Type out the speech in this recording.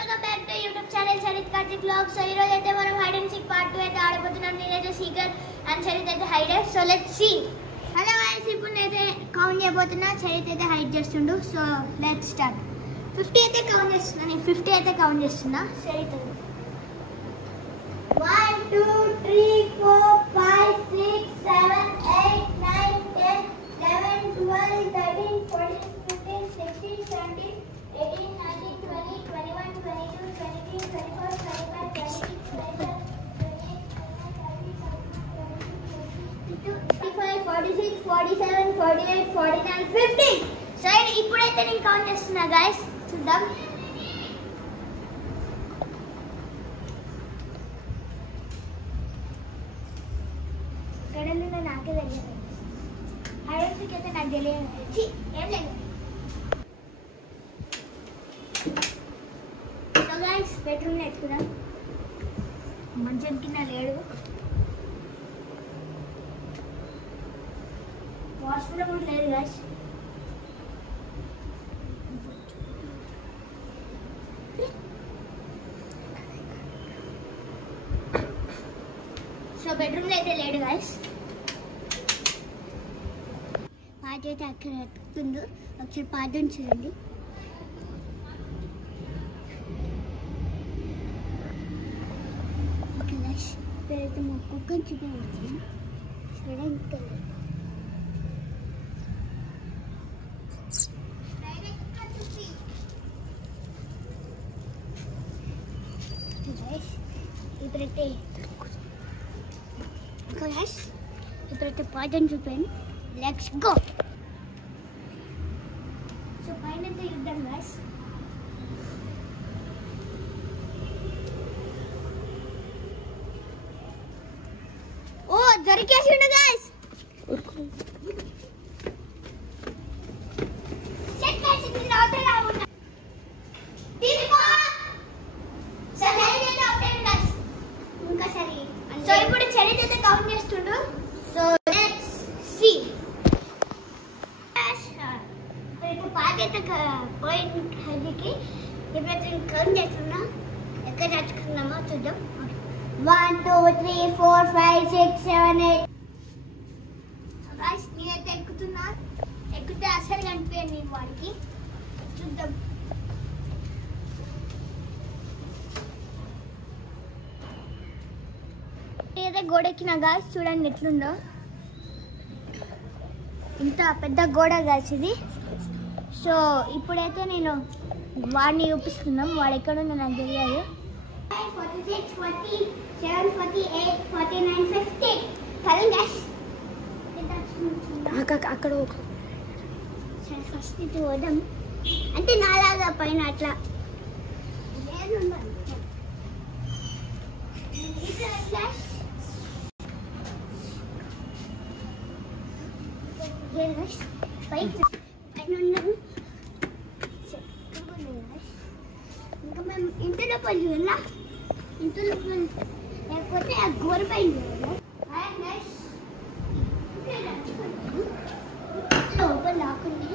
Welcome back to YouTube channel Charith Karthik vlogs. So ఈ రోజు అయితే మనం హైడ్ అండ్ సీక్ పార్ట్ 2 అయితే ఆడబోతున్నాం. నేనైతే సీకర్ అండ్ చరిత్ అయితే hider. So let's see. Hello guys, ఇప్పుడు నేనైతే కౌంట్ చేయబోతున్నా. చరిత్ అయితే హైడ్ చేస్తుండు. So let's start. 50 అయితే కౌంట్ చేస్తున్నా. నేను 50 అయితే కౌంట్ చేస్తున్నా. చరిత్ 1 2 3 4 5 6 7 8 9 10 11 12 13 14 15 16 17 18 19 20 21 22 23 24 25 26 27 28 46 47 48 49 50. సరే ఇప్పుడైతే నేను కౌంట్ చేస్తున్నా గైస్, చూద్దాం. గడలు నాకే తెలియదు, హైడ్రోసిక్ అయితే నాకు తెలియదు. ఏం లేదు. సో గైస్ బెడ్రూమ్లో ఎత్తుకున్నాం. మంచం కింద లేడు, వాష్రూమ్లో కూడా లేదు గైస్. సో బెడ్రూమ్లో అయితే లేడు గైస్. పాట అయితే అక్కడ ఎత్తుకుందో, ఒకసారి పాటను చూడండి. ఓకే గైస్, ఇప్పుడైతే మా కుక్కని చూపించాను. చూడండి, ఇప్పుడైతే పాటను చూపాను. Let's go. సో పైన యుద్ధం గైస్. ఓ దొరికేసిండు గైస్. చెక్ చేసి ఇది అవుతే రావునా తీరిపో. సరే అయితే అవుతే గైస్. ఇంకా సరే. సో ఇప్పుడు చరిత్ అయితే కౌంట్ చేస్తుండు. So let's see. ఇప్పుడు పాటైతే పోయింది హైడ్కి. ఇప్పుడైతే నేను కౌంట్ చేస్తున్నా. ఎక్కడ చచ్చుకున్నామో చూద్దాం. 1 2 3 4 5 6 7 8. సో గైస్ నేనైతే ఎక్కుతున్నా. ఎక్కితే అసలు కనిపించండి నేను వాడికి. చూద్దాం. నేనైతే గోడ ఎక్కిన గాయస్, చూడండి ఎట్లుందో. ఇంత పెద్ద గోడ గాయస్ ఇది. సో ఇప్పుడైతే నేను వాడిని చూపిస్తున్నాం. వాడు ఎక్కడుందో నాకు తెలియదు. 46 47 48 49 50. అక్కడ సరే ఫస్ట్ ఇది పోదాం. అంటే నాలాగా పైన అట్లా ఇంకా మేము ఇంటి లోపల చూడాలా. ఇంటి లోపల లేకపోతే ఆ గోర పైన లోపల లాక్కుంది.